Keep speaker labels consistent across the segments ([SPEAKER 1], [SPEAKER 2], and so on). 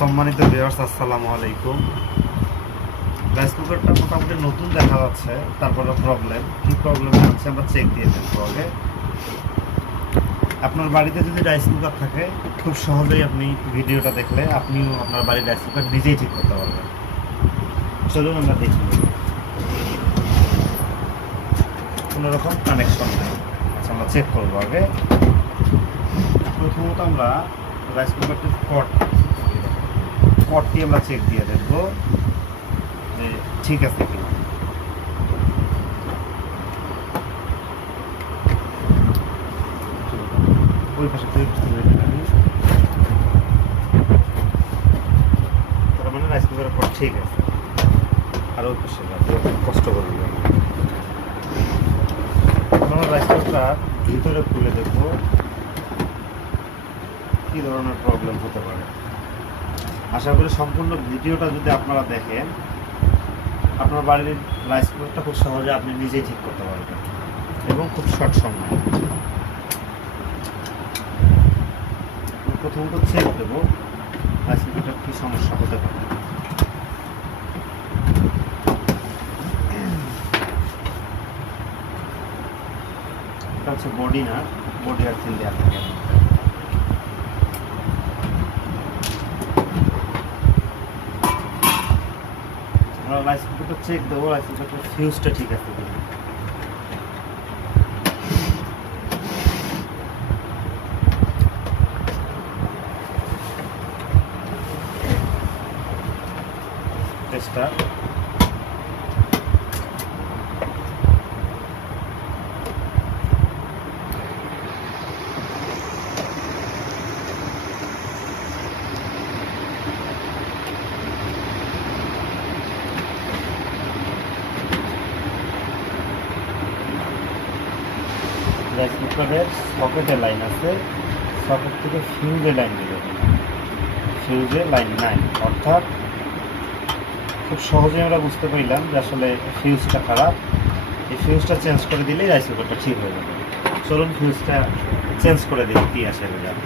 [SPEAKER 1] সম্মানিত ভিউয়ার্স আসসালামু আলাইকুম। রাইস কুকারটা মোটামুটি নতুন দেখা যাচ্ছে তারপরে প্রবলেম কী প্রবলেম আছে আমরা চেক দিয়ে দেখব আগে। আপনার বাড়িতে যদি রাইস কুকার থাকে, খুব সহজেই আপনি ভিডিওটা দেখলে আপনিও আপনার বাড়ির রাইস কুকার নিজেই ঠিক করতে পারবেন। চলুন আমরা দেখি। কোনো রকম কানেকশন নেই। আচ্ছা আমরা চেক করব আগে। প্রথমত আমরা রাইস কুকারটির কট কটটি আমরা চেক দিয়ে দেখব যে ঠিক আছে কিনা। ওই পাশে তার মানে রাইস কট ঠিক আছে। কষ্ট। রাইস ভিতরে খুলে দেখব। কি ধরনের প্রবলেম হতে পারে? আশা করি সম্পূর্ণ ভিডিওটা যদি আপনারা দেখেন, আপনার বাড়ির রাইস কুকারটা খুব সহজে আপনি নিজেই ঠিক করতে পারবেন এবং খুব শর্ট সময় প্রথমত চেক দেবো রাইস কুকারটার কী সমস্যা হতে পারে। এটা হচ্ছে বডি না, বডি আর তিন দেওয়া থাকে। আমরা রাইস কুকারটা চেক দেবো রাইস কুকারটার ফিউজটা ঠিক আছে কিনা রাইস কুকারের সকেটের লাইন আছে। সকেট থেকে ফিউজে লাইন দিবে। ফিউজে লাইন নাই অর্থাৎ খুব সহজে আমরা বুঝতে পারলাম যে আসলে ফিউজটা খারাপ। এই ফিউজটা চেঞ্জ করে দিলেই রাইস ঠিক হয়ে যাবে। চলুন ফিউজটা চেঞ্জ করে দিই, কী আসে রেজাল্ট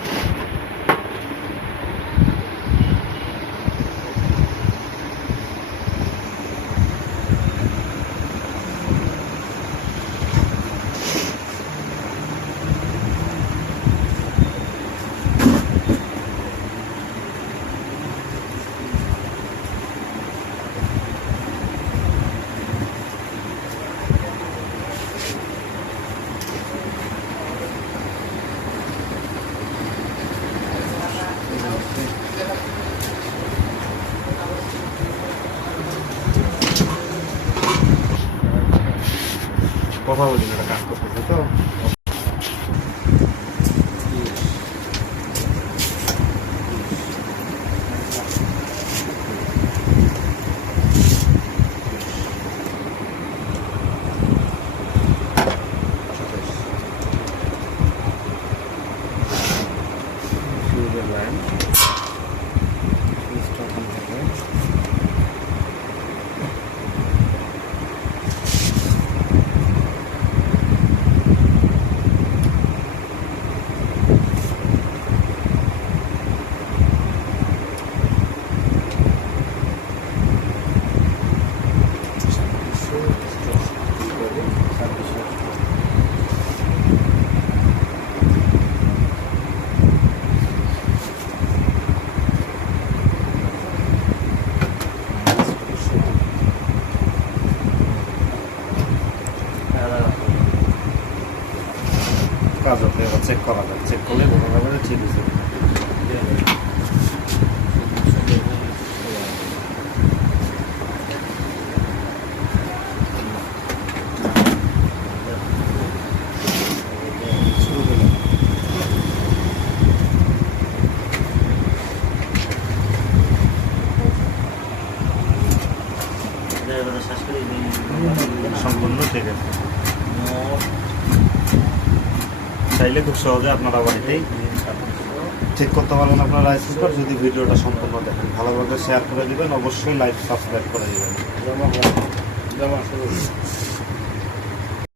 [SPEAKER 1] কথা বলি এটা কাজ করতেছে তো ফিউজের লাইন ফিউজটা ওখান থেকে কাজ হতে এবার চেক করা যায় চেক করলে বোঝা যাবে যে ঠিক আছে সম্পূর্ণ ঠিক আছে চাইলে খুব সহজে আপনারা বাড়িতেই ঠিক করতে পারবেন আপনার লাইসেন্স কার্ড যদি ভিডিওটা সম্পূর্ণ দেখেন, ভালোভাবে শেয়ার করে দেবেন, অবশ্যই লাইক সাবস্ক্রাইব করে দিবেন।